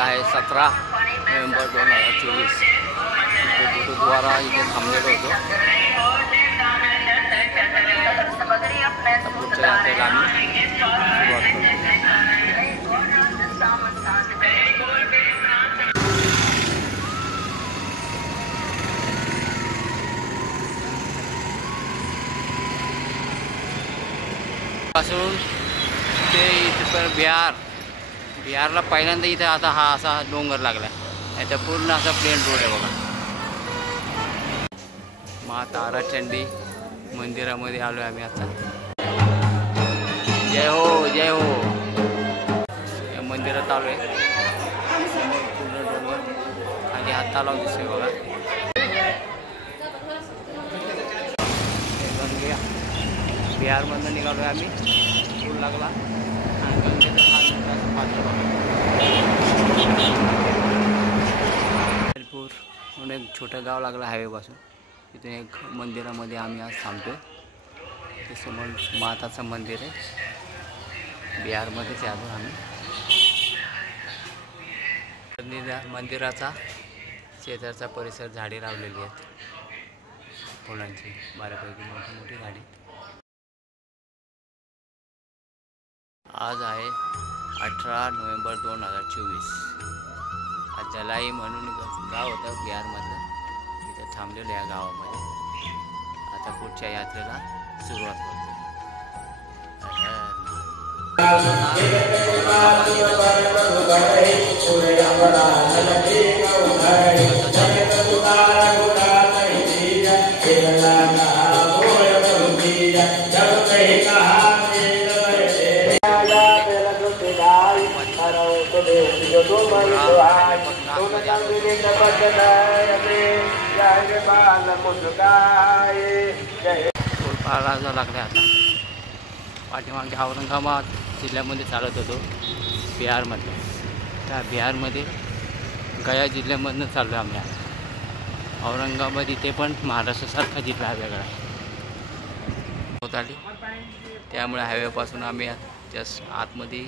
आहे 17 नोव्हेंबर 2024. इथे गुरुद्वारा इथे थांबलेलो होतो. पुढच्या यात्रेला आम्ही सुरुवात करतो. पासून ते इथे बिहारला पहिल्यांदा इथे आता हा असा डोंगर लागला आहे. याचा पूर्ण असा प्लेन रोड आहे बघा. मा ताराचंडी मंदिरामध्ये आलो आहे आम्ही आता. जय हो जय हो. या मंदिरात आलो आहे. पूर्ण डोंगर आणि हा तलाव दिसतोय बघा. बिहारमधून निघालो आहे आम्ही. पूल लागला आणि गंगेचा हा पात्र जलपूर म्हणून एक छोटं गाव लागलं हायवेपासून. तिथे एक मंदिरामध्ये आम्ही आज थांबतो. ते समोर माताचं मंदिर आहे. बिहारमध्येच आलो आम्ही. मंदिराचा शेजारचा परिसर झाडे लावलेली आहेत फुलांची बऱ्यापैकी मोठी झाडी. आज आहे 18 नोव्हेंबर 2024. आज जलाई म्हणून गाव होतं बिहारमधलं. इथं थांबलेलं या गावामध्ये. आता पुढच्या यात्रेला सुरुवात करतो. पाहायला लागले आता. पाठीमागे औरंगाबाद जिल्ह्यामध्ये चालत होतो बिहारमध्ये. त्या बिहारमध्ये गया जिल्ह्यामधून चाललो आहे आम्ही आता. औरंगाबाद इथे पण महाराष्ट्रासारखा जिल्हा वेगळा होत आली. त्यामुळे हायवेपासून आम्ही जस्ट आतमध्ये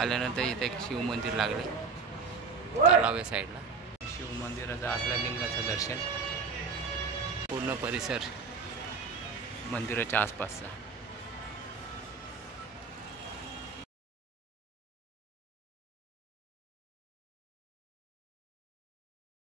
आल्यानंतर इथे एक शिवमंदिर लागले तलावे साईडला. शिवमंदिराचं आतल्या लिंगाचं दर्शन. पूर्ण परिसर मंदिराच्या आसपासचा.